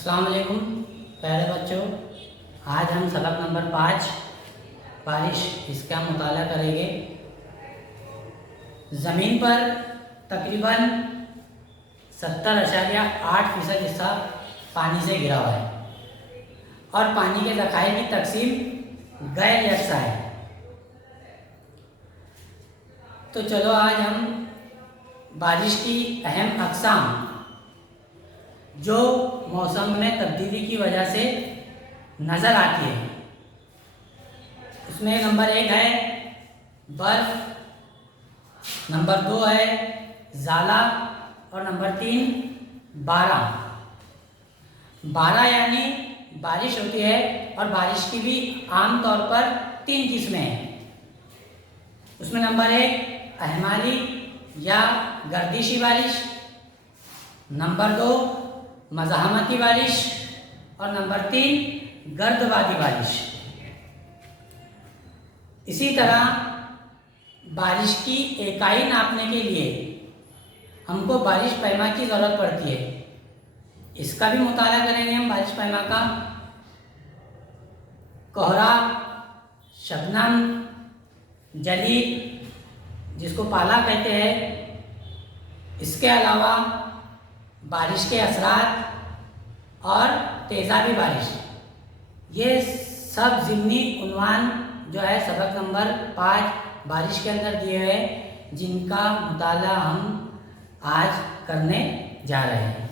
अस्सलाम वालेकुम प्यारे बच्चों। आज हम सबक नंबर 5 बारिश इसका मुताला करेंगे। ज़मीन पर तकरीबन 70.8% हिस्सा पानी से घिरा हुआ है और पानी के ज़खायर की तकसीम गैर यकसा है। तो चलो आज हम बारिश की अहम अक़साम जो मौसम में तब्दीली की वजह से नज़र आती है, उसमें नंबर 1 है बर्फ़, नंबर 2 है ज़ाला और नंबर 3 बारह यानी बारिश होती है। और बारिश की भी आम तौर पर 3 किस्में हैं। उसमें नंबर 1 अहमाली या गर्दिशी बारिश, नंबर 2 मज़ाहमती बारिश और नंबर 3 गर्दबादी बारिश। इसी तरह बारिश की इकाई नापने के लिए हमको बारिश पैमा की ज़रूरत पड़ती है। इसका भी मुताला करेंगे हम बारिश पैमा का। कोहरा, शबनम, जली जिसको पाला कहते हैं, इसके अलावा बारिश के असरात और तेज़ाबी बारिश, ये सब ज़िमनी उन्वान जो है सबक नंबर 5 बारिश के अंदर दिए हुए, जिनका मुताला हम आज करने जा रहे हैं।